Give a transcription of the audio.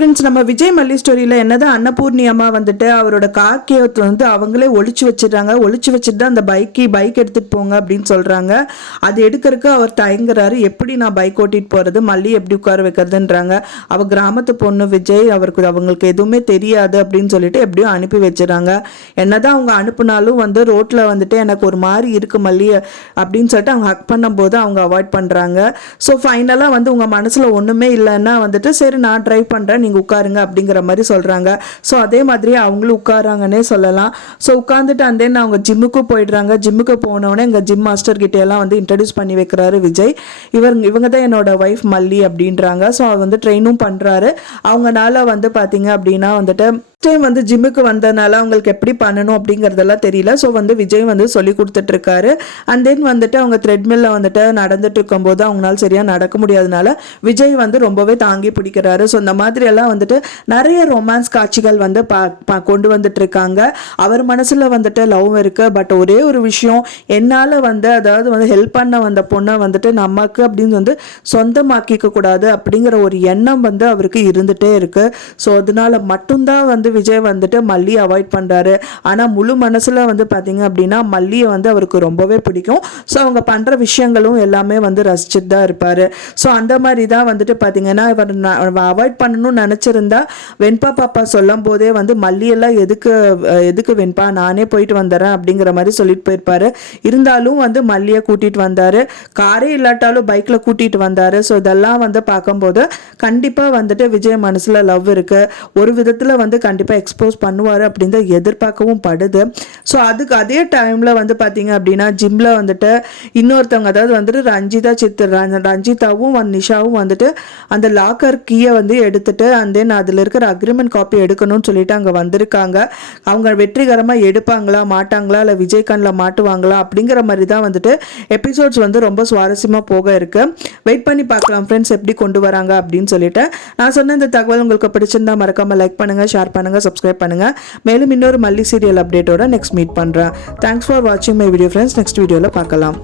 Friends, நம்ம விஜய் மல்லி ஸ்டோரியில் என்னதான் அன்னபூர்ணி அம்மா வந்துட்டு அவரோட காக்கியத்தை வந்து அவங்களே ஒளிச்சு வச்சிடறாங்க. ஒளிச்சு வச்சுட்டு தான் அந்த பைக் எடுத்துகிட்டு போங்க அப்படின்னு சொல்கிறாங்க. அது எடுக்கிறதுக்கு அவர் தயங்குறாரு. எப்படி நான் பைக் ஓட்டிகிட்டு போகிறது, மல்லி எப்படி உட்கார வைக்கிறதுன்றாங்க. அவள் கிராமத்து பொண்ணு விஜய், அவங்களுக்கு எதுவுமே தெரியாது அப்படின்னு சொல்லிட்டு எப்படியும் அனுப்பி வச்சிடறாங்க. என்னதான் அவங்க அனுப்புனாலும் வந்து ரோட்டில் வந்துட்டு எனக்கு ஒரு மாதிரி இருக்கு மல்லி அப்படின்னு சொல்லிட்டு அவங்க ஹக் பண்ணும்போது அவங்க அவாய்ட் பண்ணுறாங்க. ஸோ ஃபைனலாக வந்து உங்கள் மனசில் ஒன்றுமே இல்லைன்னா வந்துட்டு சரி நான் ட்ரைவ் பண்ணுறேன், நீங்கள் உட்காருங்க அப்படிங்கிற மாதிரி சொல்கிறாங்க. ஸோ அதே மாதிரி அவங்களும் உட்காராங்கன்னே சொல்லலாம். ஸோ உட்காந்துட்டு அந்த அவங்க ஜிம்முக்கும் போயிடுறாங்க. ஜிம்முக்கு போனோடனே எங்கள் ஜிம் மாஸ்டர் கிட்ட எல்லாம் வந்து இன்ட்ரடியூஸ் பண்ணி வைக்கிறாரு விஜய். இவங்க தான் என்னோட ஒய்ஃப் மல்லி அப்படின்றாங்க. ஸோ அவர் வந்து ட்ரெயினும் பண்ணுறாரு. அவங்கனால வந்து பார்த்தீங்க அப்படின்னா வந்துட்டு டைம் வந்து ஜிம்முக்கு வந்ததுனால அவங்களுக்கு எப்படி பண்ணணும் அப்படிங்கிறதெல்லாம் தெரியல. ஸோ வந்து விஜய் வந்து சொல்லி கொடுத்துட்டு இருக்காரு. அண்ட் தென் வந்துட்டு அவங்க த்ரெட்மில்ல வந்துட்டு நடந்துட்டு இருக்கும்போது அவங்களால சரியாக நடக்க முடியாதனால விஜய் வந்து ரொம்பவே தாங்கி பிடிக்கிறாரு. ஸோ இந்த மாதிரி எல்லாம் வந்துட்டு நிறைய ரொமான்ஸ் காட்சிகள் வந்து கொண்டு வந்துட்டு இருக்காங்க. அவர் மனசுல வந்துட்டு லவ் இருக்கு. பட் ஒரே ஒரு விஷயம், என்னால் வந்து அதாவது வந்து ஹெல்ப் பண்ண வந்த பொண்ணை வந்துட்டு நமக்கு அப்படின்னு வந்து சொந்தமாக்கிக்க கூடாது அப்படிங்கிற ஒரு எண்ணம் வந்து அவருக்கு இருந்துகிட்டே இருக்கு. ஸோ அதனால மட்டும்தான் வந்து விஜய் வந்துட்டு மல்லியை அவாய்ட் பண்றாரு. ஆனா முழு மனசுல வந்து பாத்தீங்க அப்படின்னா மல்லியை வந்து அவருக்கு ரொம்பவே பிடிக்கும். ஸோ அவங்க பண்ற விஷயங்களும் எல்லாமே வந்து ரசிச்சுட்டு தான் இருப்பாரு. ஸோ அந்த மாதிரி தான் வந்துட்டு பாத்தீங்கன்னா இவர் அவாய்ட் பண்ணணும்னு நினைச்சிருந்தா வெண்பா பாப்பா சொல்லும் போதே வந்து மல்லியெல்லாம் எதுக்கு வெண்பா, நானே போயிட்டு வந்துடுறேன் அப்படிங்கிற மாதிரி சொல்லிட்டு போயிருப்பாரு. இருந்தாலும் வந்து மல்லியை கூட்டிட்டு வந்தாரு. காரே இல்லாட்டாலும் பைக்ல கூட்டிட்டு வந்தாரு. ஸோ இதெல்லாம் வந்து பார்க்கும்போது கண்டிப்பா வந்துட்டு விஜய் மனசுல லவ் இருக்கு. ஒரு விதத்துல வந்து கண்டிப்பா எக்ஸ்போஸ் பண்ணுவாரு அப்படின்னு எதிர்பார்க்கவும் படுது. ஸோ அதுக்கு அதே டைம்ல வந்து பாத்தீங்க அப்படின்னா ஜிம்ல வந்துட்டு இன்னொருத்தவங்க அதாவது வந்துட்டு ரஞ்சிதாவும் நிஷாவும் வந்துட்டு அந்த லாக்கர் கீயை வந்து எடுத்துட்டு அண்ட் தென் அதுல இருக்கிற அக்ரிமெண்ட் காப்பி எடுக்கணும்னு சொல்லிட்டு அங்க வந்திருக்காங்க. அவங்க வெற்றிகரமா எடுப்பாங்களா மாட்டாங்களா இல்ல விஜய் கண்ணில் மாட்டுவாங்களா அப்படிங்கிற மாதிரி தான் வந்துட்டு எபிசோட்ஸ் வந்து ரொம்ப சுவாரஸ்யமா போக இருக்கு. வெயிட் பண்ணி பார்க்கலாம் ஃப்ரெண்ட்ஸ் எப்படி கொண்டு வராங்க அப்படின்னு சொல்லிட்டு. நான் சொன்ன இந்த தகவல் உங்களுக்கு பிடிச்சிருந்தா மறக்காம லைக் பண்ணுங்க, ஷேர் பண்ணுங்க, சப்ஸ்கிரைப் பண்ணுங்க. மேலும் இன்னொரு மல்லி சீரியல் அப்டேட்டோட நெக்ஸ்ட் மீட் பண்றேன். தேங்க்ஸ் ஃபார் வாட்சிங் மை வீடியோ ஃப்ரெண்ட்ஸ். நெக்ஸ்ட் வீடியோல பார்க்கலாம்.